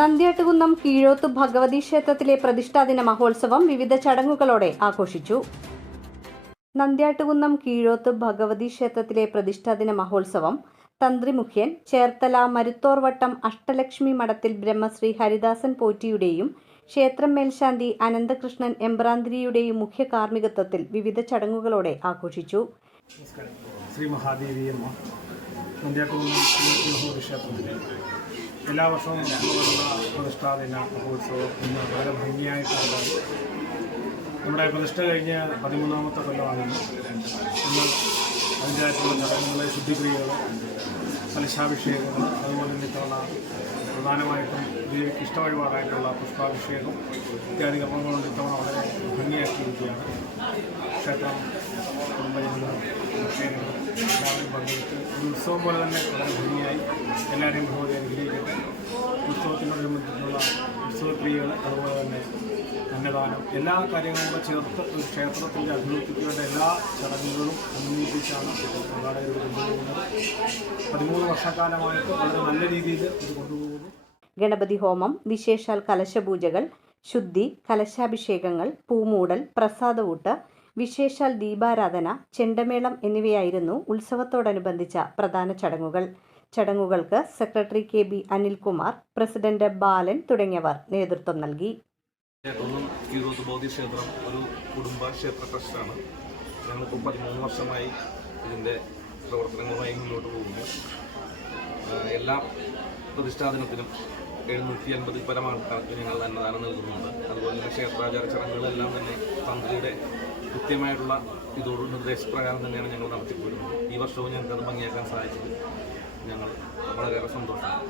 നന്ദ്യാട്ടുകുന്നം കീഴോത്ത് ഭഗവതി ക്ഷേത്രത്തിലെ പ്രതിഷ്ഠാദിന മഹോത്സവം വിവിധ ചടങ്ങുകളോടെ ആഘോഷിച്ചു. നന്ദ്യാട്ടുകുന്നം കീഴോത്ത് ഭഗവതി ക്ഷേത്രത്തിലെ പ്രതിഷ്ഠാദിന മഹോത്സവം തന്ത്രിമുഖ്യൻ ചേർത്തല മരുത്തോർവട്ടം അഷ്ടലക്ഷ്മി മഠത്തിൽ ബ്രഹ്മശ്രീ ഹരിദാസൻ പോറ്റിയുടെയും ക്ഷേത്രം മേൽശാന്തി അനന്തകൃഷ്ണൻ എമ്പ്രാന്തിരിയുടെയും മുഖ്യ കാർമ്മികത്വത്തിൽ വിവിധ ചടങ്ങുകളോടെ ആഘോഷിച്ചു. ശ്രീ മഹാദേവിയമ്മ നന്ദ്യാട്ടുകുന്നം ക്ഷേത്രത്തിൽ എല്ലാ വർഷവും നടക്കുന്ന പ്രതിഷ്ഠാദിന മഹോത്സവം ഇന്ന് വളരെ ഭംഗിയായിട്ടുള്ള നമ്മുടെ പ്രതിഷ്ഠ കഴിഞ്ഞ് 13ാമത്തെ കൊല്ലമാണ്. ഇന്ന് അതിൻ്റെതായിട്ടുള്ള ചടങ്ങുകൾ, ശുദ്ധിക്രിയകൾ, കലശാഭിഷേകങ്ങൾ, അതുപോലെ തന്നെ ഇത്തവണ പ്രധാനമായിട്ടും ദേവിക്ക് ഇഷ്ടവഴിപാടായിട്ടുള്ള പുഷ്പാഭിഷേകം ഇത്യാദി കർമ്മങ്ങളുണ്ട്. ഇത്തവണ വളരെ ഭംഗിയാക്കിയിരിക്കുകയാണ്. ക്ഷേത്രം കുടുംബജനങ്ങളും ഭക്ഷണങ്ങളും എല്ലാവരും പങ്കെടുത്ത് ഒരു ഉത്സവം പോലെ തന്നെ വളരെ ഭംഗിയായി എല്ലാവരെയും ഭഗവതി അനുഗ്രഹിക്കട്ടെ. ഉത്സവത്തിനോടനുബന്ധിച്ചുള്ള ഉത്സവക്രിയകൾ, അതുപോലെ തന്നെ അന്നദാനം, എല്ലാ കാര്യങ്ങളും കൂടെ ചേർത്ത് ഒരു ക്ഷേത്രത്തിൻ്റെ അഭിവൃദ്ധിക്ക് വേണ്ട എല്ലാ ചടങ്ങുകളും അന്വേഷിച്ചാണ് കർണാടകയിൽ കൊണ്ടുപോകുന്നത്. 13 വർഷക്കാലമായിട്ട് വളരെ നല്ല രീതിയിൽ ഇത് കൊണ്ടുപോകുന്നു. ഗണപതി ഹോമം, വിശേഷാൽ കലശപൂജകൾ, ശുദ്ധി, കലശാഭിഷേകങ്ങൾ, പൂമൂടൽ, പ്രസാദഊട്ട്, വിശേഷാൽ ദീപാരാധന, ചെണ്ടമേളം എന്നിവയായിരുന്നു ഉത്സവത്തോടനുബന്ധിച്ച പ്രധാന ചടങ്ങുകൾ. ചടങ്ങുകൾക്ക് സെക്രട്ടറി KB അനിൽകുമാർ, പ്രസിഡന്റ് ബാലൻ തുടങ്ങിയവർ നേതൃത്വം നൽകി. കീഴോത്ത് ഭഗവതി ക്ഷേത്രം ഒരു കുടുംബ ക്ഷേത്ര ട്രസ്റ്റാണ്. ഞങ്ങളിപ്പോൾ 13 വർഷമായി ഇതിൻ്റെ പ്രവർത്തനങ്ങളുമായി മുന്നോട്ട് പോകുന്നു. എല്ലാ പ്രതിഷ്ഠാദിനത്തിനും 750 പരം ആൾക്കാർക്ക് ഞങ്ങൾ അന്നദാനം നൽകുന്നുണ്ട്. അതുപോലെ തന്നെ ക്ഷേത്രാചാര ചടങ്ങുകളെല്ലാം തന്നെ തന്ത്രിയുടെ കൃത്യമായിട്ടുള്ള ഇതോട് നിർദ്ദേശപ്രകാരം തന്നെയാണ് ഞങ്ങൾ നടത്തിപ്പോരുന്നത്. ഈ വർഷവും ഞങ്ങൾക്ക് അത് ഭംഗിയാക്കാൻ സാധിച്ചത് ഞങ്ങൾ വളരെയേറെ സന്തോഷമാണ്.